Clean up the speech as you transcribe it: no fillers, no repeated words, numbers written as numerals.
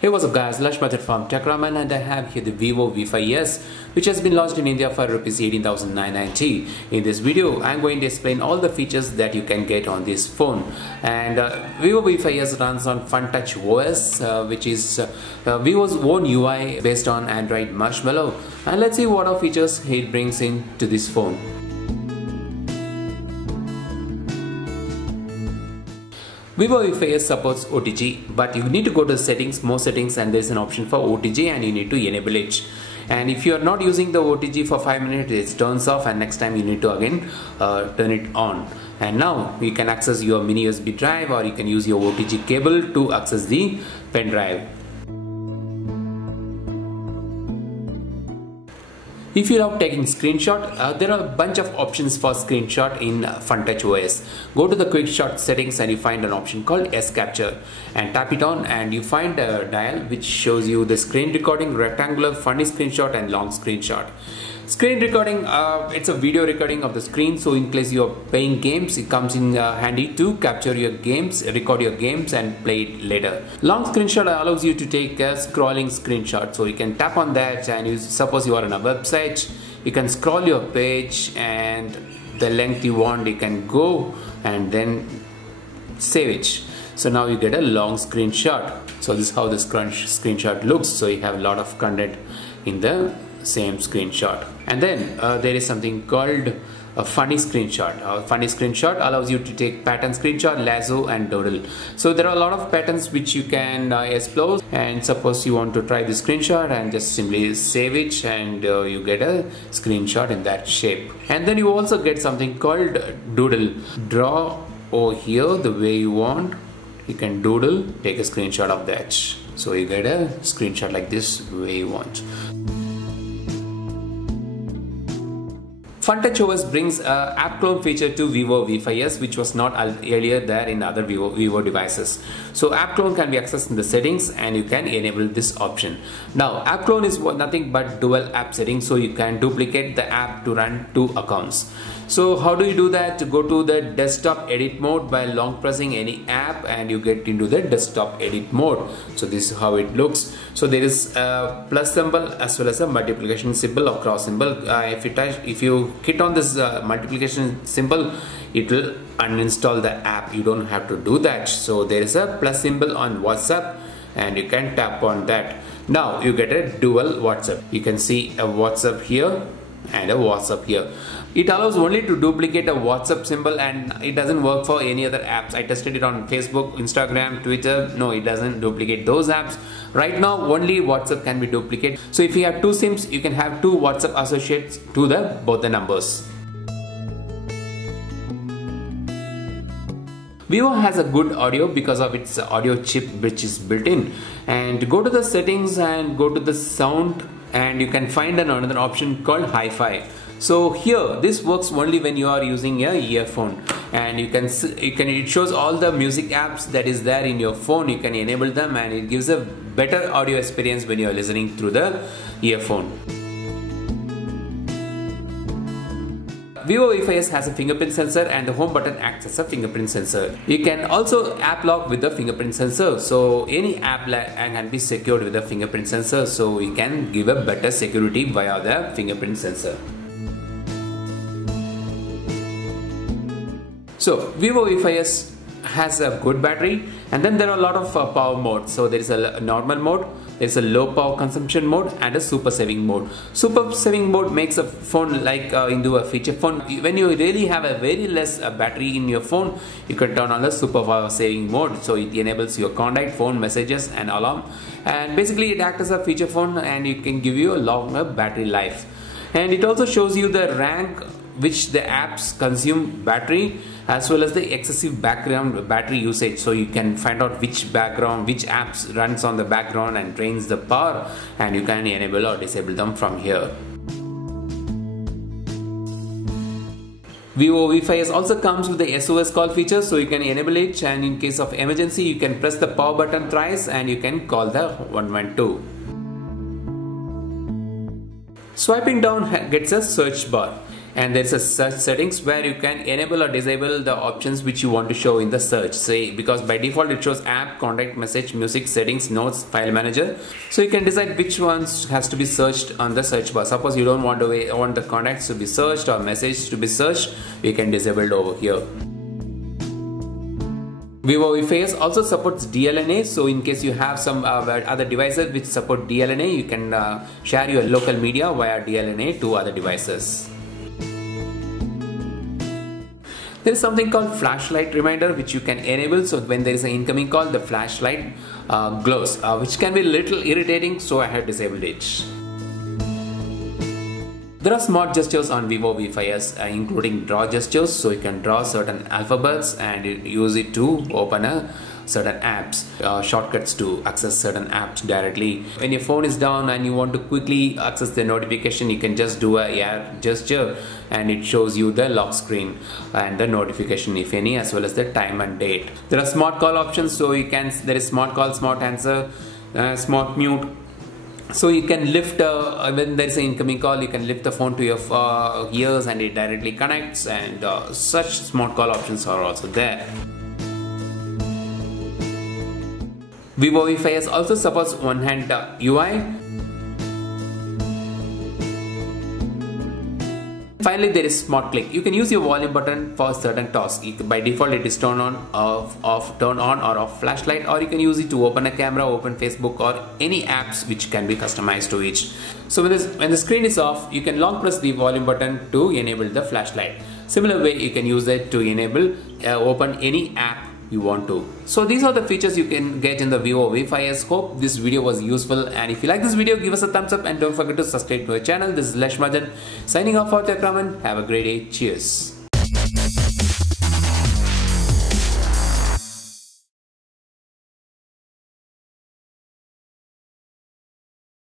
Hey, what's up guys, Lash Method from TechRaman, and I have here the Vivo V5s which has been launched in India for Rs 18,990. In this video, I'm going to explain all the features that you can get on this phone. And Vivo V5s runs on Funtouch OS, which is Vivo's own UI based on Android Marshmallow. And let's see what all features it brings in to this phone. Vivo V5s supports OTG, but you need to go to settings, more settings, and there's an option for OTG and you need to enable it. And if you are not using the OTG for 5 minutes, it turns off, and next time you need to again turn it on. And now you can access your mini USB drive, or you can use your OTG cable to access the pen drive. If you love taking screenshot, there are a bunch of options for screenshot in Funtouch OS. Go to the quick shot settings and you find an option called S Capture, and tap it on and you find a dial which shows you the screen recording, rectangular, funny screenshot and long screenshot. Screen recording, it's a video recording of the screen, so in case you're playing games, it comes in handy to capture your games, record your games and play it later. Long screenshot allows you to take a scrolling screenshot, so you can tap on that and suppose you are on a website, you can scroll your page and the length you want, you can go and then save it. So now you get a long screenshot. So this is how the screenshot looks. So you have a lot of content in the same screenshot. And then there is something called a funny screenshot. A funny screenshot allows you to take pattern screenshot, lasso and doodle. So there are a lot of patterns which you can explore, and suppose you want to try the screenshot and just simply save it, and you get a screenshot in that shape. And then you also get something called doodle. Draw over here the way you want, you can doodle, take a screenshot of that, so you get a screenshot like this the way you want. Funtouch OS brings an app clone feature to Vivo V5s, which was not earlier there in other Vivo devices. So app clone can be accessed in the settings and you can enable this option. Now app clone is nothing but dual app settings, so you can duplicate the app to run two accounts. So how do you do that? Go to the desktop edit mode by long pressing any app and you get into the desktop edit mode. So this is how it looks. So there is a plus symbol as well as a multiplication symbol or cross symbol. If you hit on this multiplication symbol, it will uninstall the app. You don't have to do that. So there is a plus symbol on WhatsApp and you can tap on that. Now you get a dual WhatsApp. You can see a WhatsApp here and a WhatsApp here. It allows only to duplicate a WhatsApp symbol and it doesn't work for any other apps. I tested it on Facebook, Instagram, Twitter. No, it doesn't duplicate those apps. Right now only WhatsApp can be duplicated. So if you have two SIMs, you can have two WhatsApp associates to both the numbers. Vivo has a good audio because of its audio chip which is built in. And go to the settings and go to the sound and you can find another option called Hi-Fi. So here this works only when you are using a earphone, and it shows all the music apps that is there in your phone. You can enable them and it gives a better audio experience when you are listening through the earphone. Vivo V5s has a fingerprint sensor and the home button acts as a fingerprint sensor. You can also app lock with the fingerprint sensor. So any app can be secured with the fingerprint sensor. So you can give a better security via the fingerprint sensor. So Vivo V5s has a good battery, and then there are a lot of power modes. So there is a normal mode, there is a low power consumption mode and a super saving mode. Super saving mode makes a phone like into a feature phone. When you really have a very less battery in your phone, you can turn on the super power saving mode. So it enables your contact, phone, messages and alarm, and basically it acts as a feature phone and it can give you a longer battery life. And it also shows you the rank which the apps consume battery, as well as the excessive background battery usage. So you can find out which apps runs on the background and drains the power, and you can enable or disable them from here. Vivo V5s also comes with the SOS call feature, so you can enable it, and in case of emergency you can press the power button thrice and you can call the 112. Swiping down gets a search bar. and there's a search settings where you can enable or disable the options which you want to show in the search. Say, because by default it shows app, contact, message, music, settings, notes, file manager. So you can decide which ones has to be searched on the search bar. Suppose you don't want the contacts to be searched or message to be searched, you can disable it over here. Vivo V5s also supports DLNA, so in case you have some other devices which support DLNA, you can share your local media via DLNA to other devices. There is something called flashlight reminder which you can enable, so when there is an incoming call, the flashlight glows, which can be a little irritating, so I have disabled it. There are smart gestures on Vivo V5s, including draw gestures, so you can draw certain alphabets and use it to open certain apps, shortcuts to access certain apps directly. When your phone is down and you want to quickly access the notification, you can just do a air gesture and it shows you the lock screen and the notification if any, as well as the time and date. There are smart call options, so there is smart call, smart answer, smart mute. So you can lift, when there is an incoming call, you can lift the phone to your ears and it directly connects, and such smart call options are also there. Vivo V5s also supports one-hand UI. Finally, there is smart click. You can use your volume button for certain tasks. By default, it is turn on or off flashlight, or you can use it to open a camera, open Facebook, or any apps which can be customized to each. So when the screen is off, you can long press the volume button to enable the flashlight. Similar way, you can use it to enable open any app you want to. So these are the features you can get in the Vivo V5s. Hope this video was useful, and if you like this video, give us a thumbs up and don't forget to subscribe to our channel. This is Leshmajan signing off for TechTamizha. Have a great day. Cheers.